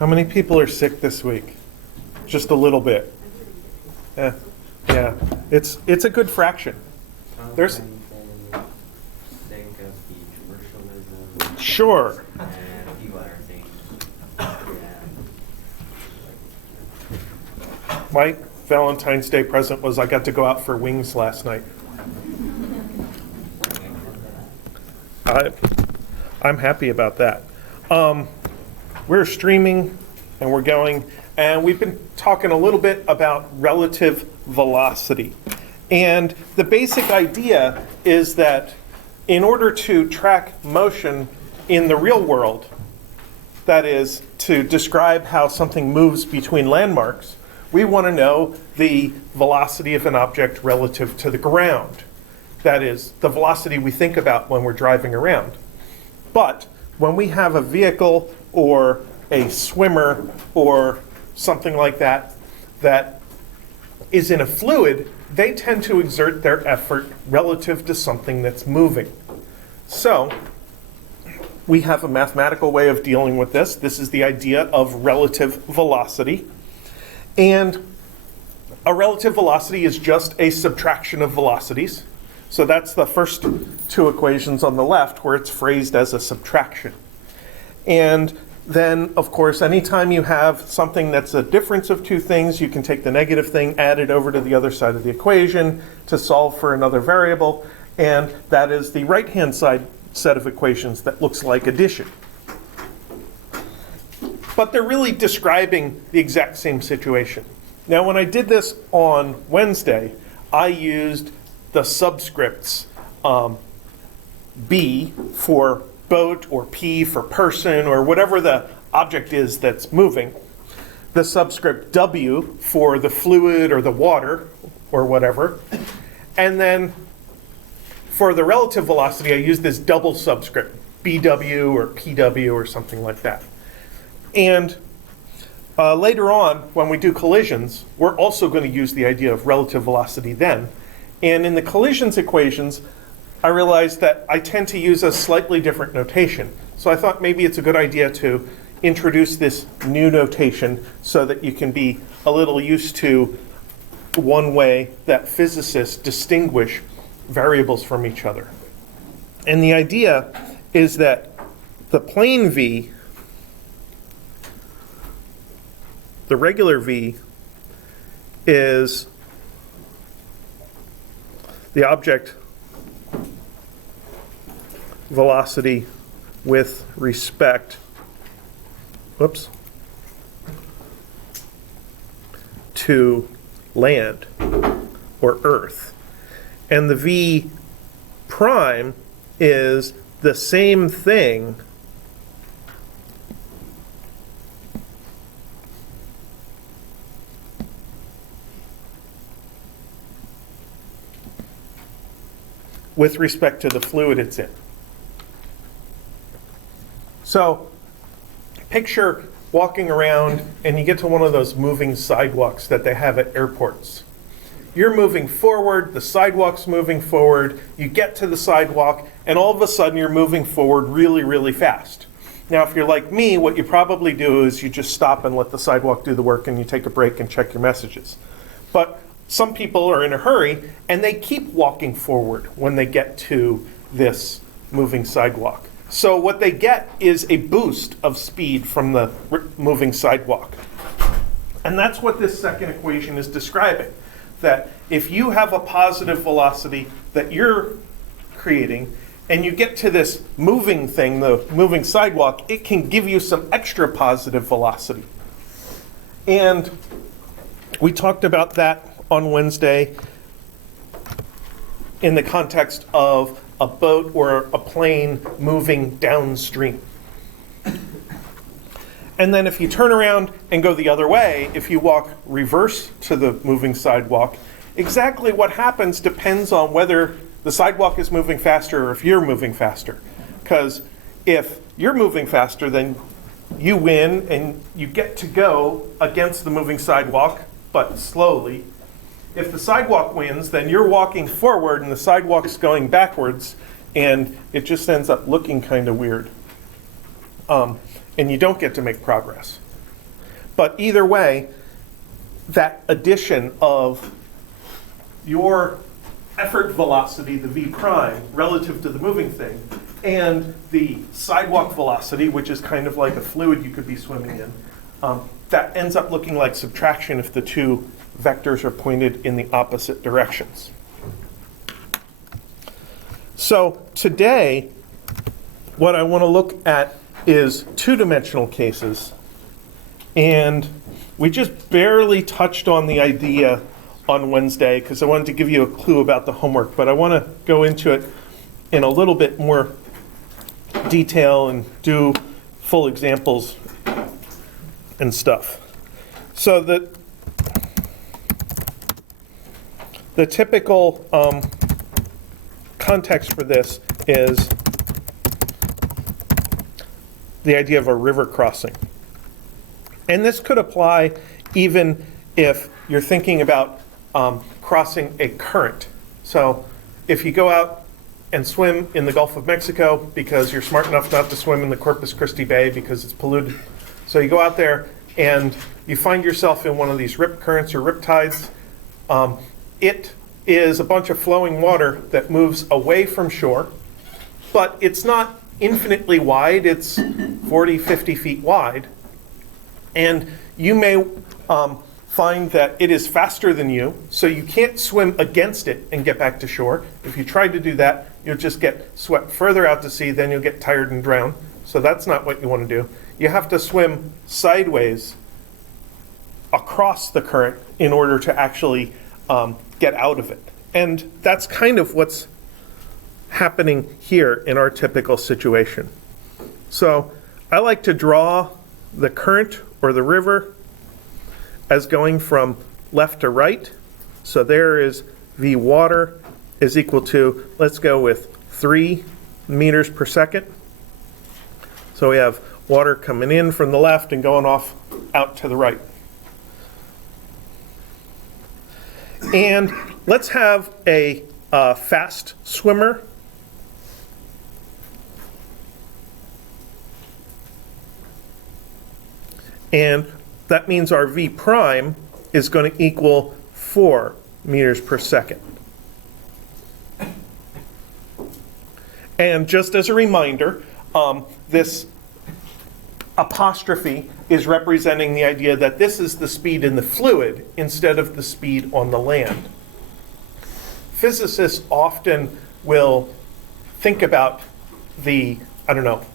How many people are sick this week? Just a little bit. Yeah, yeah. It's a good fraction. There's sick of the commercialism. Sure. And people are saying, My Valentine's Day present was I got to go out for wings last night. I'm happy about that. We're streaming and we're going, and we've been talking a little bit about relative velocity. And the basic idea is that in order to track motion in the real world, that is, to describe how something moves between landmarks, we want to know the velocity of an object relative to the ground. That is, the velocity we think about when we're driving around. But when we have a vehicle or a swimmer or something like that that is in a fluid, they tend to exert their effort relative to something that's moving. So we have a mathematical way of dealing with this. This is the idea of relative velocity. And a relative velocity is just a subtraction of velocities. So that's the first two equations on the left where it's phrased as a subtraction. And then, of course, anytime you have something that's a difference of two things, you can take the negative thing, add it over to the other side of the equation to solve for another variable. And that is the right-hand side set of equations that looks like addition. But they're really describing the exact same situation. Now, when I did this on Wednesday, I used the subscripts B for boat or P for person or whatever the object is that's moving, the subscript W for the fluid or the water or whatever, and then for the relative velocity I used this double subscript, BW or PW or something like that. And later on, when we do collisions, we're also going to use the idea of relative velocity then. And in the collisions equations, I realized that I tend to use a slightly different notation. So I thought maybe it's a good idea to introduce this new notation so that you can be a little used to one way that physicists distinguish variables from each other. And the idea is that the plane V, the regular V, is the object velocity with respect, to land or Earth. And the V prime is the same thing with respect to the fluid it's in. So picture walking around and you get to one of those moving sidewalks that they have at airports. You're moving forward, the sidewalk's moving forward, you get to the sidewalk, and all of a sudden you're moving forward really, really fast. Now, if you're like me, what you probably do is you just stop and let the sidewalk do the work and you take a break and check your messages. But some people are in a hurry and they keep walking forward when they get to this moving sidewalk. So what they get is a boost of speed from the moving sidewalk. And that's what this second equation is describing. That if you have a positive velocity that you're creating and you get to this moving thing, the moving sidewalk, it can give you some extra positive velocity. And we talked about that on Wednesday in the context of a boat or a plane moving downstream. And then if you turn around and go the other way, if you walk reverse to the moving sidewalk, exactly what happens depends on whether the sidewalk is moving faster or if you're moving faster. Because if you're moving faster, then you win and you get to go against the moving sidewalk, but slowly. If the sidewalk wins, then you're walking forward and the sidewalk's going backwards, and it just ends up looking kind of weird. And you don't get to make progress. But either way, that addition of your effort velocity, the v prime, relative to the moving thing, and the sidewalk velocity, which is kind of like a fluid you could be swimming in, that ends up looking like subtraction if the two vectors are pointed in the opposite directions. So today, what I want to look at is two-dimensional cases. And we just barely touched on the idea on Wednesday because I wanted to give you a clue about the homework, but I want to go into it in a little bit more detail and do full examples and stuff. So the typical context for this is the idea of a river crossing. And this could apply even if you're thinking about crossing a current. So if you go out and swim in the Gulf of Mexico because you're smart enough not to swim in the Corpus Christi Bay because it's polluted. So you go out there and you find yourself in one of these rip currents or rip tides. It is a bunch of flowing water that moves away from shore, but it's not infinitely wide. It's 40, 50 feet wide. And you may find that it is faster than you, so you can't swim against it and get back to shore. If you tried to do that, you'll just get swept further out to sea, then you'll get tired and drown. So that's not what you want to do. You have to swim sideways across the current in order to actually get out of it. And that's kind of what's happening here in our typical situation. So I like to draw the current or the river as going from left to right. So there is V water is equal to, let's go with 3 meters per second. So we have water coming in from the left and going off out to the right. And let's have a fast swimmer. And that means our V prime is going to equal 4 meters per second. And just as a reminder, this apostrophe is representing the idea that this is the speed in the fluid instead of the speed on the land. Physicists often will think about the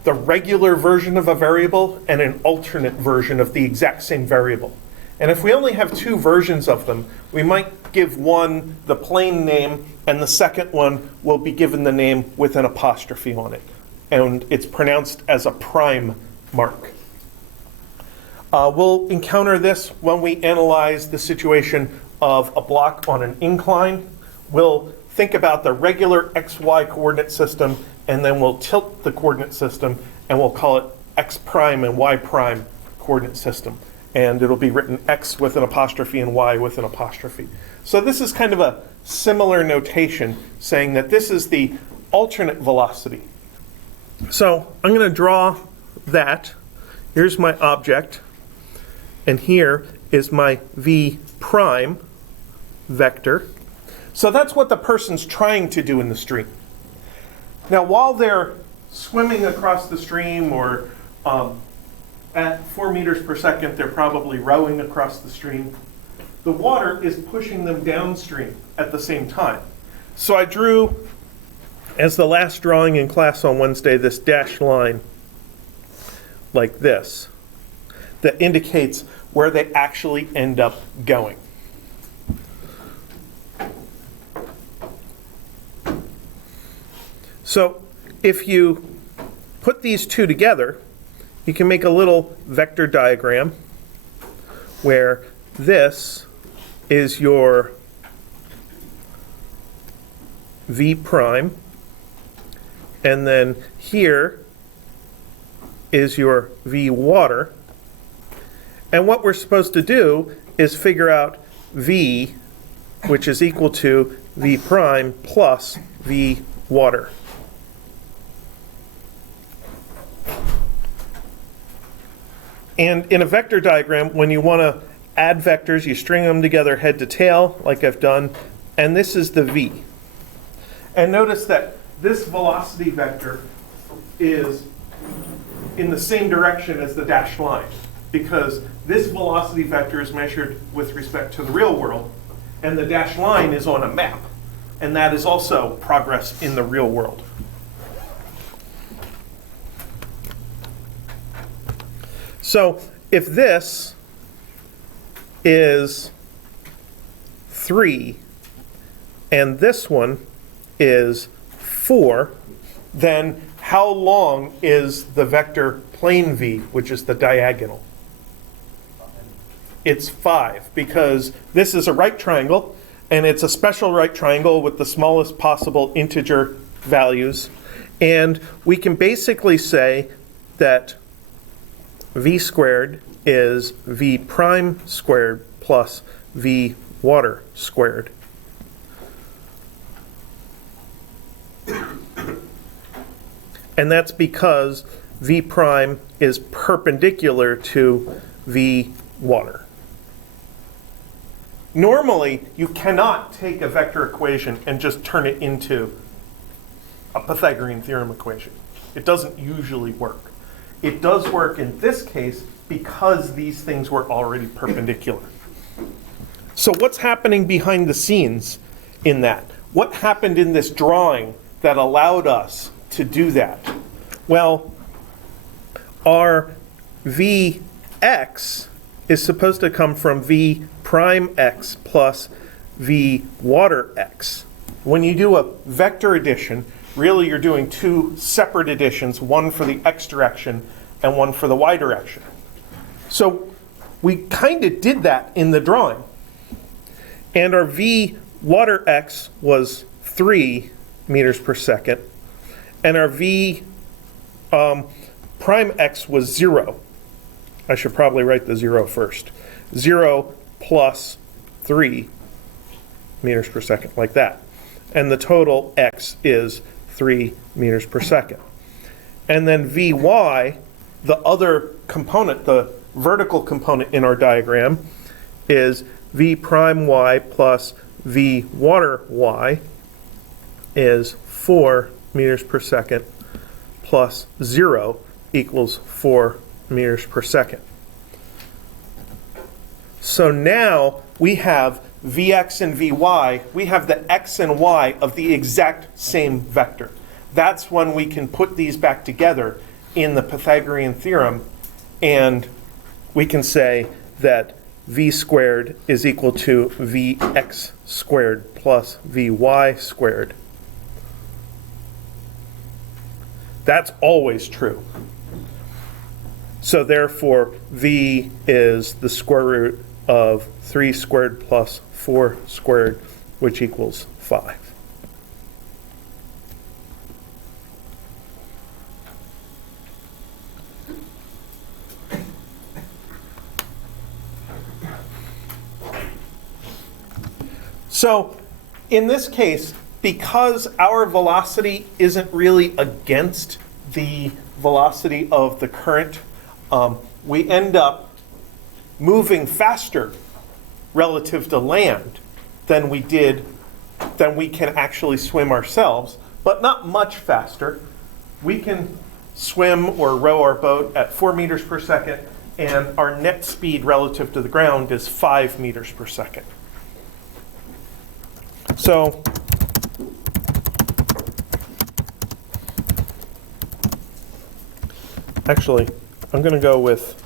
regular version of a variable and an alternate version of the exact same variable. And if we only have two versions of them, we might give one the plain name and the second one will be given the name with an apostrophe on it. And it's pronounced as a prime mark. We'll encounter this when we analyze the situation of a block on an incline. We'll think about the regular XY coordinate system, and then we'll tilt the coordinate system, and we'll call it X prime and Y prime coordinate system. And it'll be written X with an apostrophe and Y with an apostrophe. So this is kind of a similar notation saying that this is the alternate velocity. So I'm going to draw that. Here's my object, and here is my V prime vector. So that's what the person's trying to do in the stream. Now, while they're swimming across the stream or at 4 meters per second, they're probably rowing across the stream. The water is pushing them downstream at the same time. So I drew, as the last drawing in class on Wednesday, this dashed line like this that indicates where they actually end up going. So if you put these two together, you can make a little vector diagram where this is your V prime, and then here is your V water. And what we're supposed to do is figure out V, which is equal to V prime plus V water. And in a vector diagram, when you want to add vectors, you string them together head to tail, like I've done, and this is the v. And notice that this velocity vector is in the same direction as the dashed line, because this velocity vector is measured with respect to the real world, and the dashed line is on a map, and that is also progress in the real world. So if this is 3 and this one is 4, then how long is the vector plane v, which is the diagonal? It's 5, because this is a right triangle, and it's a special right triangle with the smallest possible integer values. And we can basically say that v squared is v prime squared plus v water squared. And that's because v prime is perpendicular to v water. Normally, you cannot take a vector equation and just turn it into a Pythagorean theorem equation. It doesn't usually work. It does work in this case because these things were already perpendicular. So what's happening behind the scenes in that? What happened in this drawing that allowed us to do that? Well, our Vx is supposed to come from v prime x plus v water x. When you do a vector addition, really you're doing two separate additions, one for the x direction and one for the y direction. So we kind of did that in the drawing. And our v water x was 3 meters per second, and our v prime x was 0. I should probably write the 0 first. 0 plus 3 meters per second, like that. And the total x is 3 meters per second. And then Vy, the other component, the vertical component in our diagram, is V prime y plus V water y is 4 meters per second plus 0 equals 4 meters per second. So now we have Vx and Vy, we have the x and y of the exact same vector. That's when we can put these back together in the Pythagorean theorem, and we can say that v squared is equal to vx squared plus vy squared. That's always true. So therefore, v is the square root of 3 squared plus 4 squared, which equals 5. So in this case, because our velocity isn't really against the velocity of the current, we end up moving faster relative to land than we can actually swim ourselves, but not much faster. We can swim or row our boat at 4 meters per second, and our net speed relative to the ground is 5 meters per second. So actually, I'm going to go with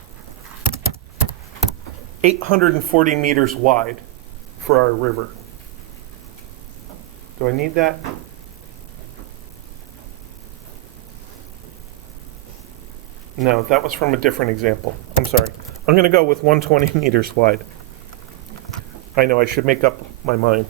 840 meters wide for our river. Do I need that? No, that was from a different example. I'm sorry. I'm going to go with 120 meters wide. I know, I should make up my mind.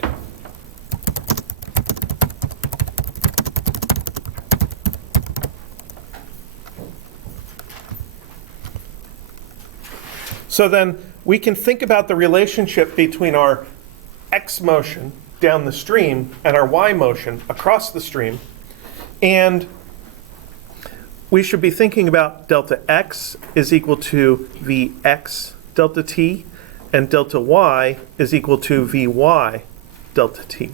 So then we can think about the relationship between our x motion down the stream and our y motion across the stream. And we should be thinking about delta x is equal to Vx delta t, and delta y is equal to Vy delta t.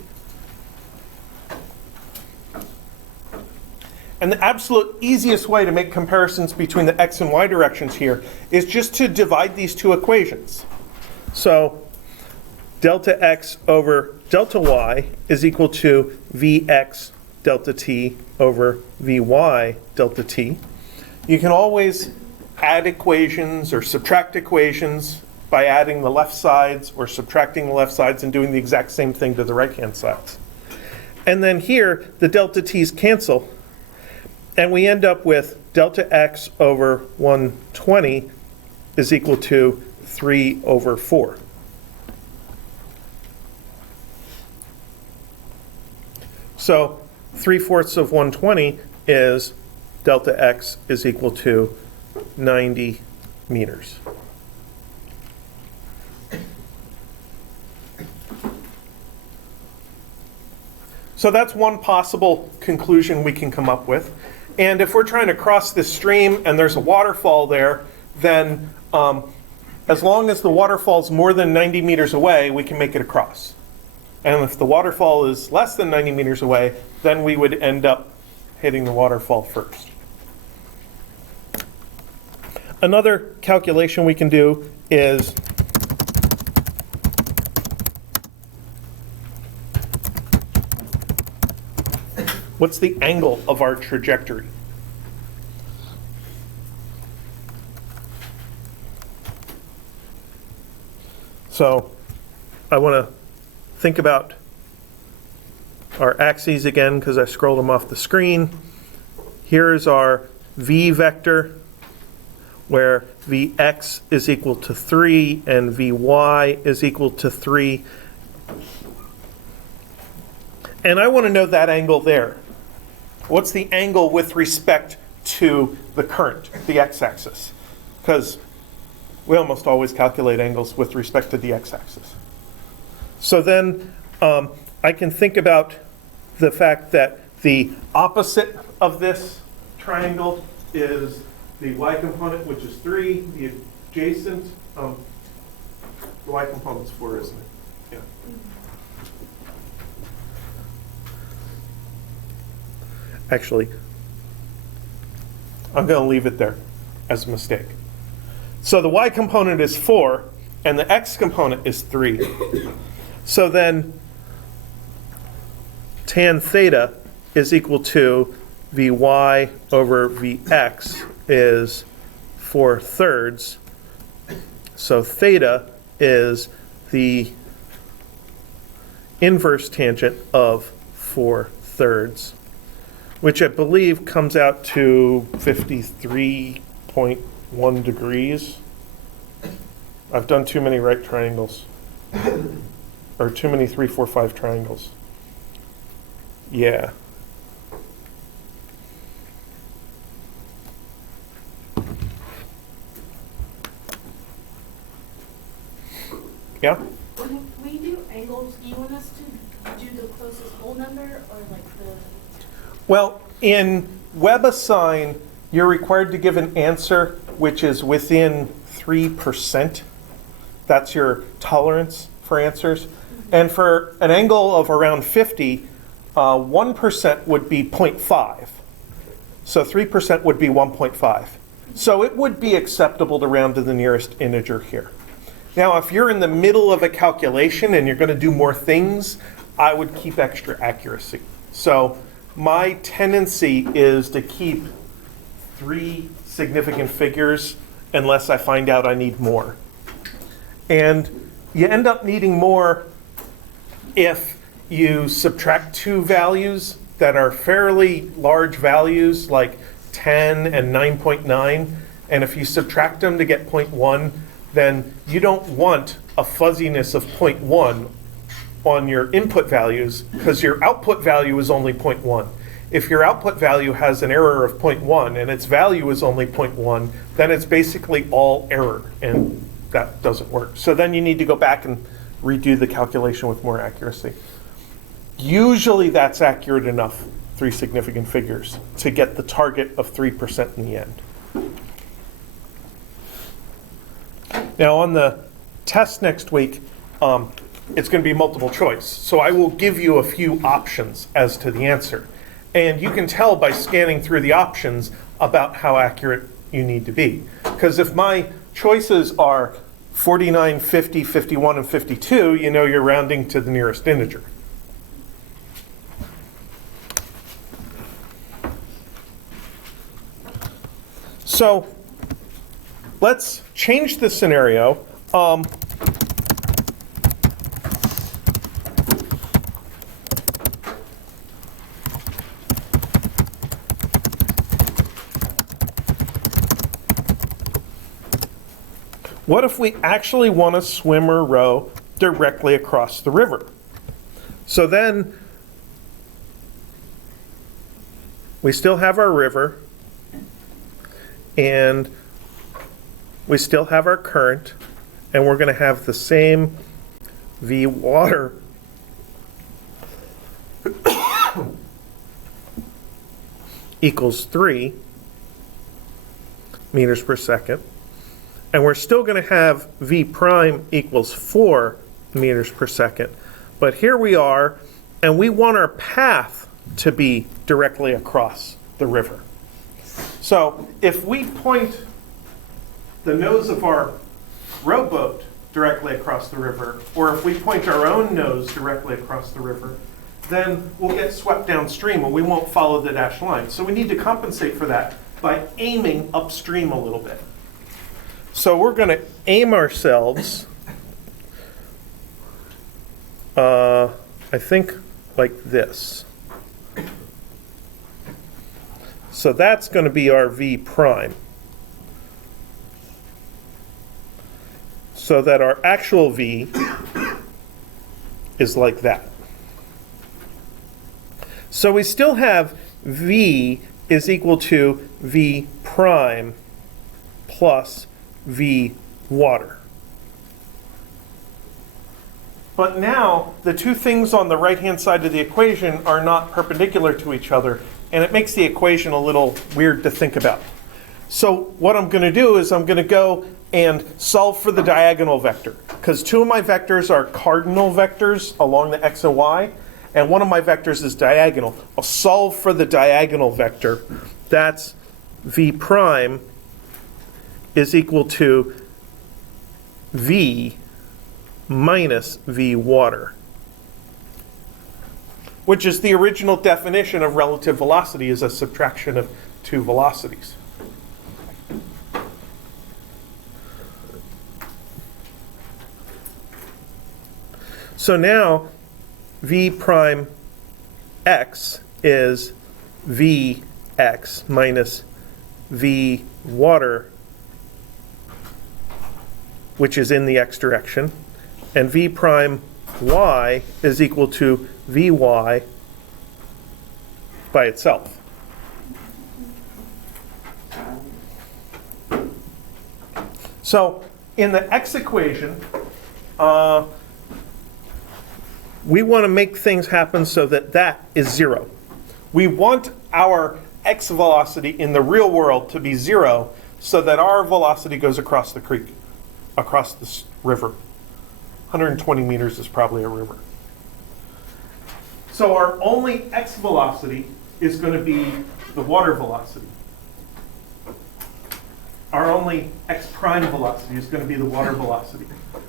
And the absolute easiest way to make comparisons between the x and y directions here is just to divide these two equations. So delta x over delta y is equal to Vx delta t over Vy delta t. You can always add equations or subtract equations by adding the left sides or subtracting the left sides and doing the exact same thing to the right-hand sides. And then here, the delta t's cancel, and we end up with delta x over 120 is equal to 3 over 4. So 3/4 of 120 is delta x is equal to 90 meters. So that's one possible conclusion we can come up with. And if we're trying to cross this stream and there's a waterfall there, then as long as the waterfall's more than 90 meters away, we can make it across. And if the waterfall is less than 90 meters away, then we would end up hitting the waterfall first. Another calculation we can do is what's the angle of our trajectory? So I want to think about our axes again because I scrolled them off the screen. Here's our v vector where Vx is equal to 3 and Vy is equal to 3. And I want to know that angle there. What's the angle with respect to the current, the x-axis? Because we almost always calculate angles with respect to the x-axis. So then I can think about the fact that the opposite of this triangle is the y component, which is 3, the adjacent, the y component's 4, isn't it? Yeah. Actually, I'm going to leave it there as a mistake. So the y component is 4, and the x component is 3. So then tan theta is equal to Vy over Vx is 4/3. So theta is the inverse tangent of 4/3, which I believe comes out to 53.1 degrees. I've done too many right triangles, or too many 3, 4, 5 triangles. Yeah. Yeah? When we do angles, do you want us to do the closest whole number or like the... Well, in WebAssign, you're required to give an answer which is within 3%. That's your tolerance for answers. And for an angle of around 50, 1% would be 0.5. So 3% would be 1.5. So it would be acceptable to round to the nearest integer here. Now, if you're in the middle of a calculation and you're going to do more things, I would keep extra accuracy. So my tendency is to keep 3 significant figures unless I find out I need more. And you end up needing more if you subtract 2 values that are fairly large values, like 10 and 9.9, and if you subtract them to get 0.1, then you don't want a fuzziness of 0.1 on your input values because your output value is only 0.1. If your output value has an error of 0.1 and its value is only 0.1, then it's basically all error, and that doesn't work. So then you need to go back and redo the calculation with more accuracy. Usually that's accurate enough three significant figures to get the target of 3% in the end. Now on the test next week, it's going to be multiple choice. So I will give you a few options as to the answer. And you can tell by scanning through the options about how accurate you need to be. Because if my choices are 49, 50, 51, and 52, you know you're rounding to the nearest integer. So let's change the scenario. What if we actually want to swim or row directly across the river? So then we still have our river and we still have our current, and we're going to have the same V water equals 3 meters per second. And we're still going to have V prime equals 4 meters per second. But here we are, and we want our path to be directly across the river. So if we point the nose of our rowboat directly across the river, or if we point our own nose directly across the river, then we'll get swept downstream and we won't follow the dashed line. So we need to compensate for that by aiming upstream a little bit. So we're going to aim ourselves, I think like this. So that's going to be our V prime. So that our actual V is like that. So we still have V is equal to V prime plus V water. But now the two things on the right-hand side of the equation are not perpendicular to each other, and it makes the equation a little weird to think about. So what I'm going to do is I'm going to go and solve for the diagonal vector, because two of my vectors are cardinal vectors along the x and y, and one of my vectors is diagonal. I'll solve for the diagonal vector. That's V prime is equal to V minus V water, which is the original definition of relative velocity, is a subtraction of two velocities. So now V prime x is Vx minus V water, which is in the x direction, and V prime y is equal to Vy by itself. So in the x equation, we want to make things happen so that that is 0. We want our x velocity in the real world to be 0 so that our velocity goes across the creek, across this river. 120 meters is probably a river. So our only x velocity is going to be the water velocity. Our only x prime velocity is going to be the water velocity.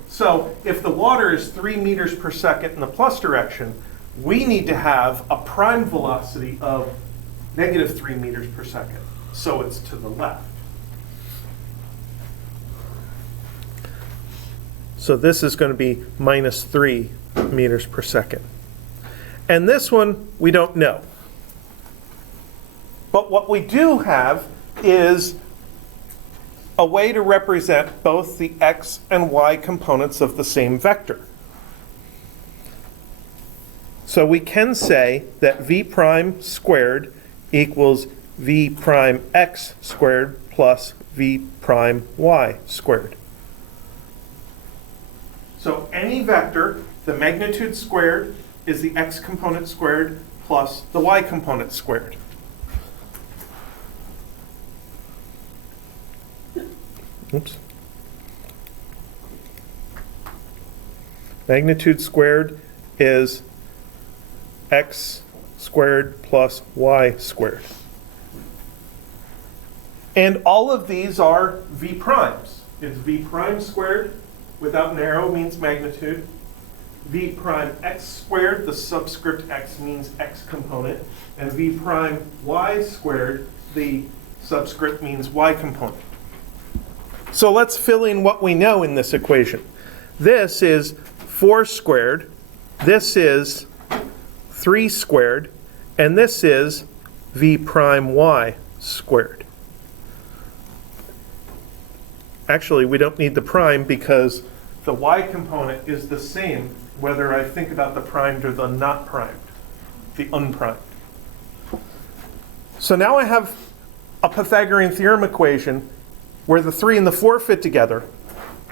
So if the water is 3 meters per second in the plus direction, we need to have a prime velocity of negative 3 meters per second. So it's to the left. So this is going to be minus 3 meters per second. And this one, we don't know. But what we do have is a way to represent both the x and y components of the same vector. So we can say that v prime squared equals v prime x squared plus v prime y squared. So any vector, the magnitude squared is the x component squared plus the y component squared. Oops. Magnitude squared is x squared plus y squared. And all of these are v primes. It's v prime squared, without an arrow means magnitude. V prime x squared, the subscript x means x component. And v prime y squared, the subscript means y component. So let's fill in what we know in this equation. This is 4 squared, this is 3 squared, and this is v prime y squared. Actually, we don't need the prime because the y component is the same whether I think about the primed or the not primed, the unprimed. So now I have a Pythagorean theorem equation where the 3 and the 4 fit together,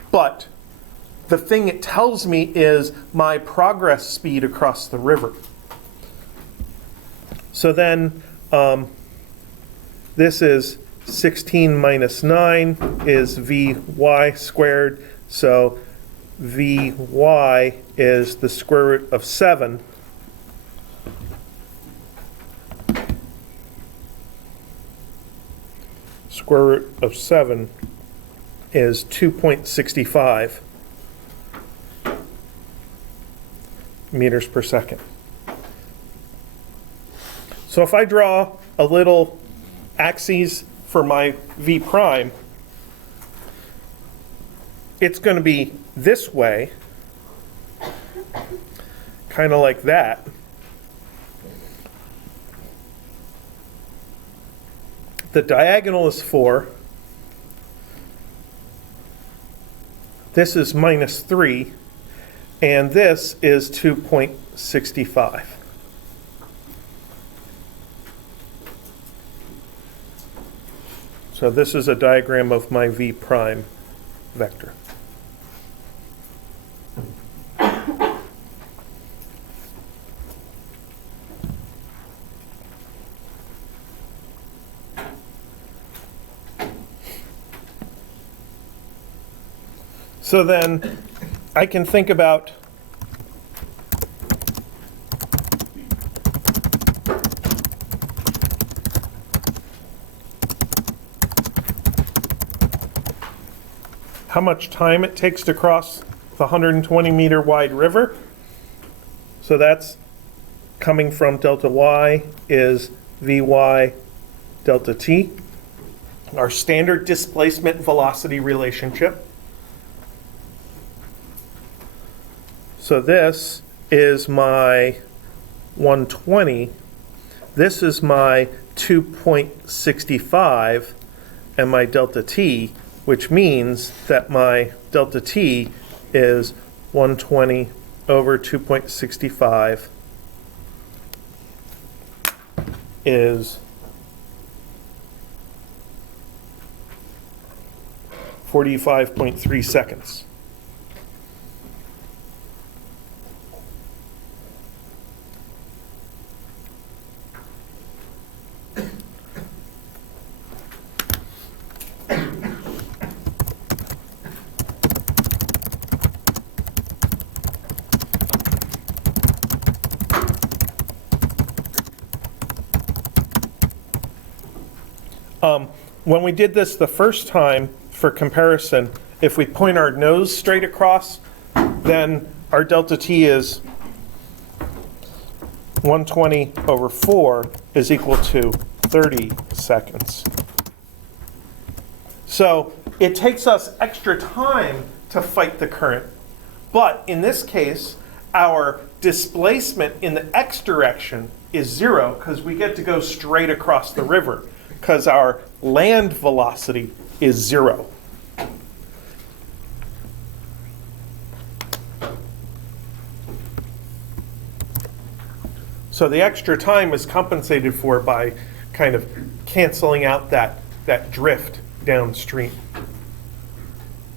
but the thing it tells me is my progress speed across the river. So then this is 16 minus 9 is vy squared. So vy is the square root of 7. Square root of 7 is 2.65 meters per second. So if I draw a little axis for my v prime, it's going to be this way, kind of like that. The diagonal is 4. This is minus 3. And this is 2.65. So this is a diagram of my v prime vector. So then I can think about how much time it takes to cross the 120 meter wide river. So that's coming from delta y is vy delta t, our standard displacement velocity relationship. So this is my 120, this is my 2.65, and my delta t, which means that my delta t is 120 over 2.65 is 45.3 seconds. When we did this the first time, for comparison, if we point our nose straight across, then our delta t is 120 over 4 is equal to 30 seconds. So it takes us extra time to fight the current, but in this case, our displacement in the x direction is 0 because we get to go straight across the river, because our land velocity is 0. So the extra time is compensated for by kind of canceling out that drift downstream.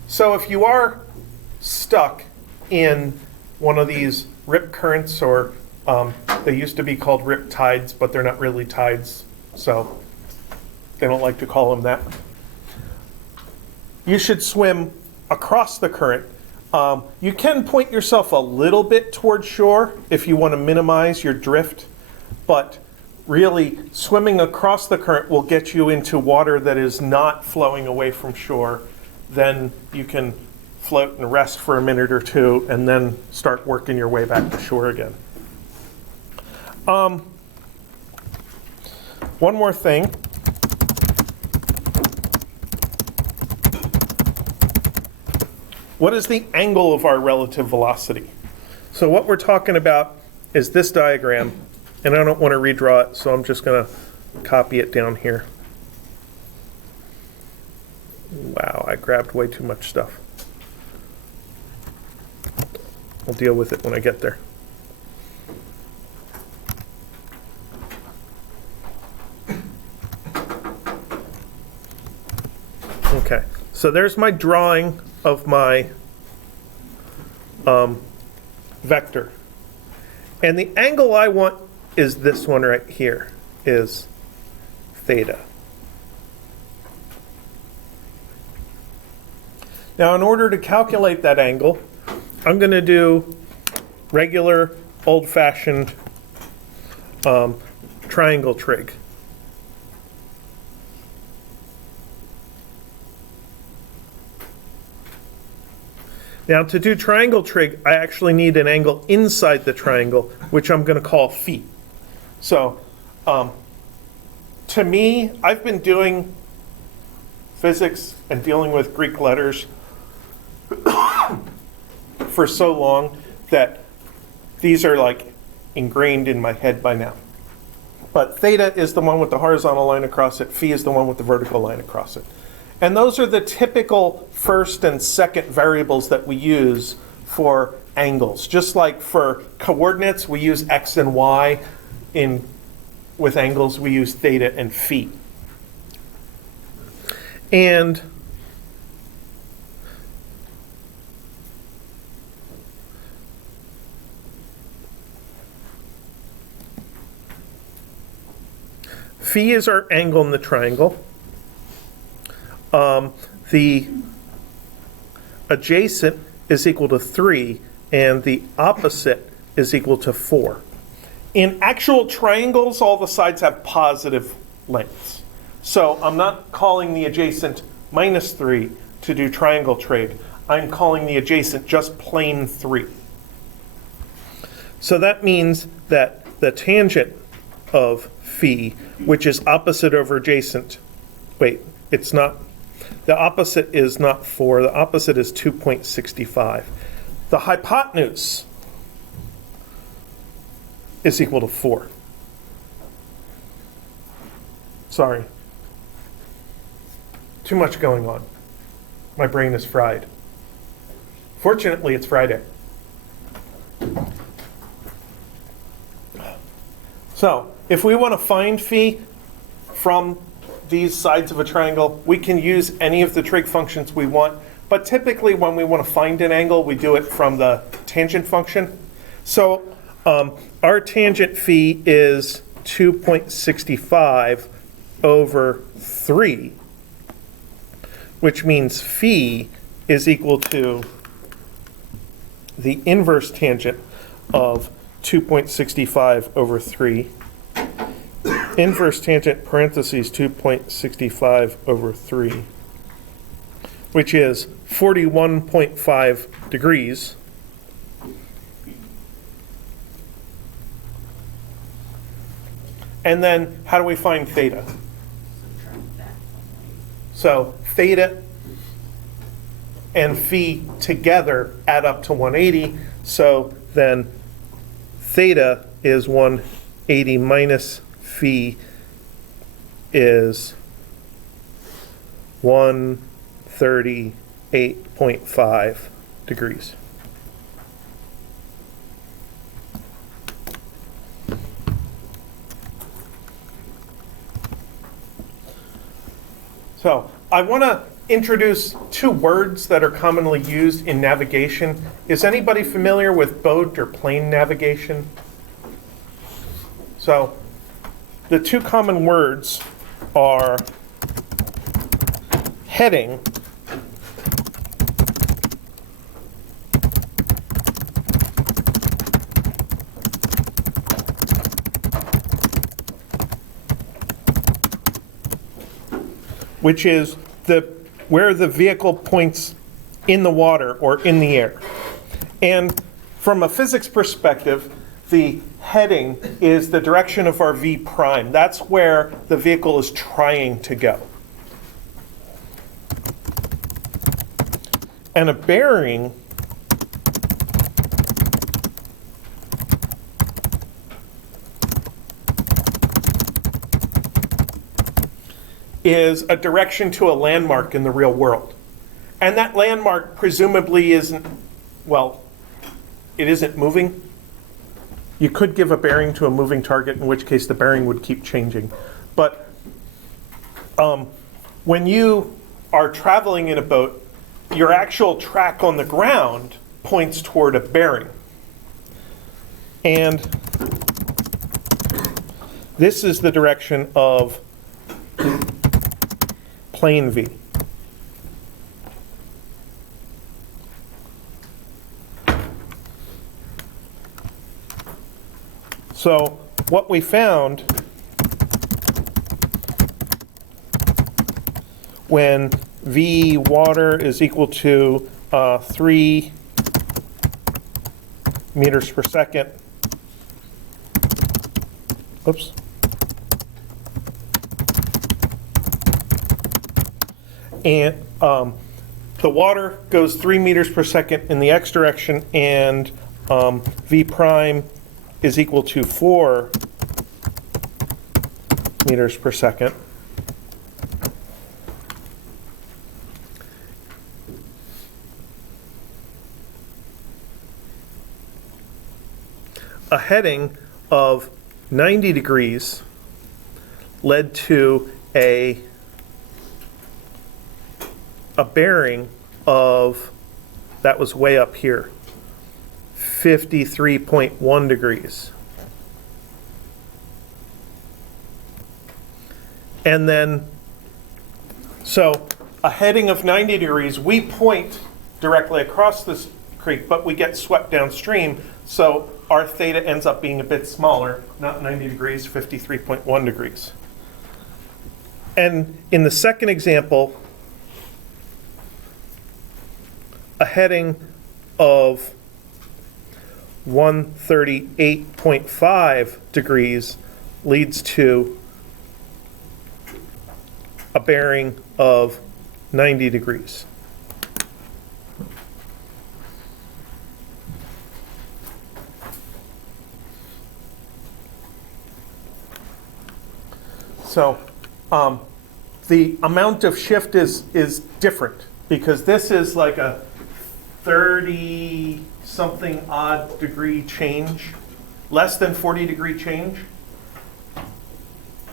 So if you are stuck in one of these rip currents or They used to be called rip tides, but they're not really tides, so they don't like to call them that. You should swim across the current. You can point yourself a little bit toward shore if you want to minimize your drift, but really swimming across the current will get you into water that is not flowing away from shore. Then you can float and rest for a minute or two and then start working your way back to shore again. One more thing. What is the angle of our relative velocity? So what we're talking about is this diagram, and I don't want to redraw it, so I'm just going to copy it down here. Wow, I grabbed way too much stuff. I'll deal with it when I get there. Okay, so there's my drawing of my vector. And the angle I want is this one right here, is theta. Now, in order to calculate that angle, I'm going to do regular, old-fashioned triangle trig. Now, to do triangle trig, I actually need an angle inside the triangle, which I'm going to call phi. So, to me, I've been doing physics and dealing with Greek letters for so long that these are like ingrained in my head by now. But theta is the one with the horizontal line across it, phi is the one with the vertical line across it. And those are the typical first and second variables that we use for angles. Just like for coordinates, we use x and y. With angles, we use theta and phi. And phi is our angle in the triangle. The adjacent is equal to 3, and the opposite is equal to 4. In actual triangles, all the sides have positive lengths. So I'm not calling the adjacent minus 3 to do triangle trig. I'm calling the adjacent just plain 3. So that means that the tangent of phi, which is opposite over adjacent, wait, it's not, the opposite is not 4, the opposite is 2.65. The hypotenuse is equal to 4. Sorry. Too much going on. My brain is fried. Fortunately, it's Friday. So, if we want to find phi from these sides of a triangle, we can use any of the trig functions we want, but typically when we want to find an angle, we do it from the tangent function. So our tangent phi is 2.65 over 3, which means phi is equal to the inverse tangent of 2.65 over 3. Inverse tangent parentheses 2.65 over 3, which is 41.5 degrees. And then how do we find theta? So theta and phi together add up to 180. So then theta is 180 minus phi is 138.5 degrees. So I want to introduce two words that are commonly used in navigation. Is anybody familiar with boat or plane navigation? So the two common words are heading which is where the vehicle points in the water or in the air. And from a physics perspective, the heading is the direction of our V prime. That's where the vehicle is trying to go. And a bearing is a direction to a landmark in the real world. And that landmark presumably isn't, well, it isn't moving. You could give a bearing to a moving target, in which case the bearing would keep changing. But when you are traveling in a boat, your actual track on the ground points toward a bearing. And this is the direction of plane V. So what we found when V water is equal to 3 meters per second, oops, and the water goes 3 meters per second in the x direction, and V prime is equal to 4 meters per second. A heading of 90 degrees led to a bearing of, that was way up here, 53.1 degrees. And then, so a heading of 90 degrees, we point directly across this creek, but we get swept downstream, so our theta ends up being a bit smaller, not 90 degrees, 53.1 degrees. And in the second example, a heading of 138.5 degrees leads to a bearing of 90 degrees. So the amount of shift is different, because this is like a 30-something odd degree change, less than 40 degree change.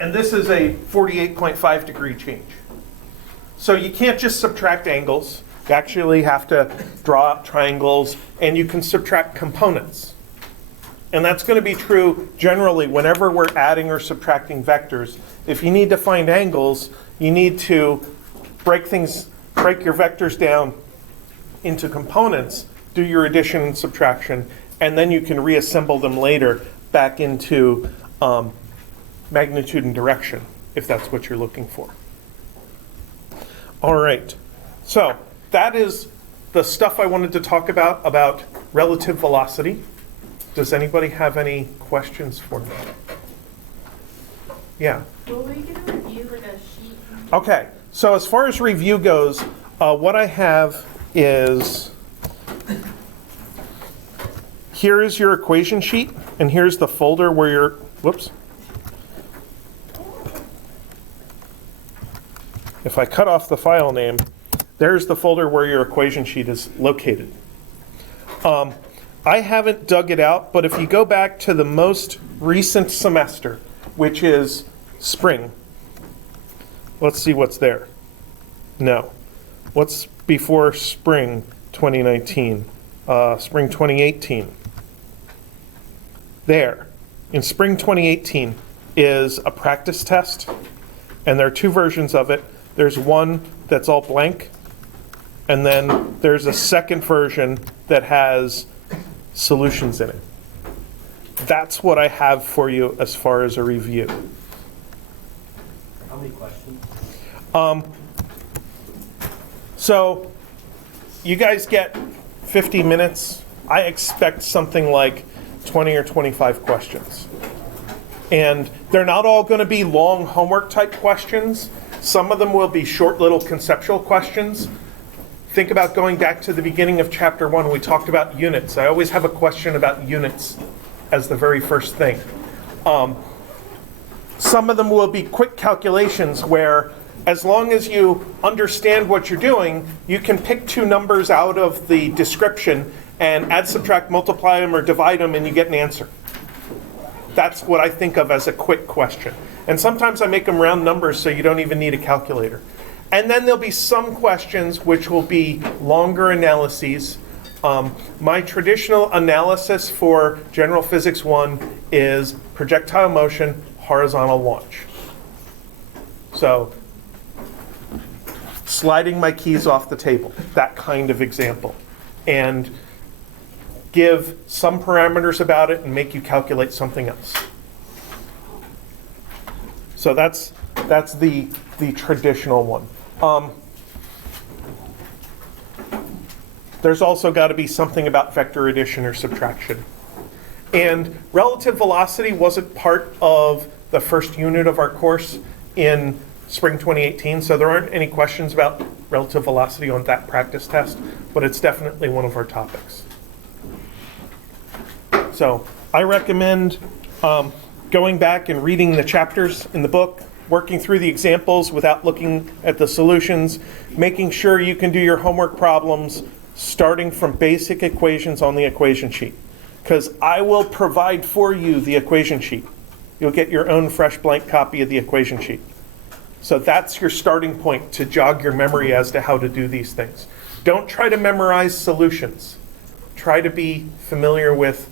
And this is a 48.5 degree change. So you can't just subtract angles. You actually have to draw out triangles, and you can subtract components. And that's going to be true generally whenever we're adding or subtracting vectors. If you need to find angles, you need to break your vectors down into components, do your addition and subtraction, and then you can reassemble them later back into magnitude and direction, if that's what you're looking for. All right, so that is the stuff I wanted to talk about relative velocity. Does anybody have any questions for me? Yeah. Will we get a review, like a sheet? Okay, so as far as review goes, what I have is, here is your equation sheet, and here's the folder where your, whoops. If I cut off the file name, there's the folder where your equation sheet is located. I haven't dug it out, but if you go back to the most recent semester, which is spring, let's see what's there. No. What's before spring 2019? Spring 2018. There. in spring 2018 is a practice test, and there are two versions of it. There's one that's all blank, and then there's a second version that has solutions in it. That's what I have for you as far as a review. How many questions? So you guys get 50 minutes. I expect something like 20 or 25 questions. And they're not all going to be long homework type questions. Some of them will be short little conceptual questions. Think about going back to the beginning of chapter 1. We talked about units. I always have a question about units as the very first thing. Some of them will be quick calculations where, as long as you understand what you're doing, you can pick two numbers out of the description and add, subtract, multiply them, or divide them, and you get an answer. That's what I think of as a quick question. And sometimes I make them round numbers so you don't even need a calculator. And then there'll be some questions which will be longer analyses. My traditional analysis for General Physics 1 is projectile motion, horizontal launch. So sliding my keys off the table, that kind of example. And give some parameters about it and make you calculate something else. So that's the traditional one. There's also got to be something about vector addition or subtraction. And relative velocity wasn't part of the first unit of our course in spring 2018, so there aren't any questions about relative velocity on that practice test, but it's definitely one of our topics. So I recommend going back and reading the chapters in the book, working through the examples without looking at the solutions, making sure you can do your homework problems starting from basic equations on the equation sheet. Because I will provide for you the equation sheet. You'll get your own fresh blank copy of the equation sheet. So that's your starting point to jog your memory as to how to do these things. Don't try to memorize solutions. Try to be familiar with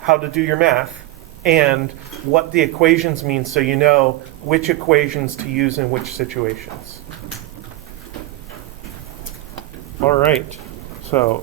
how to do your math and what the equations mean so you know which equations to use in which situations. All right, so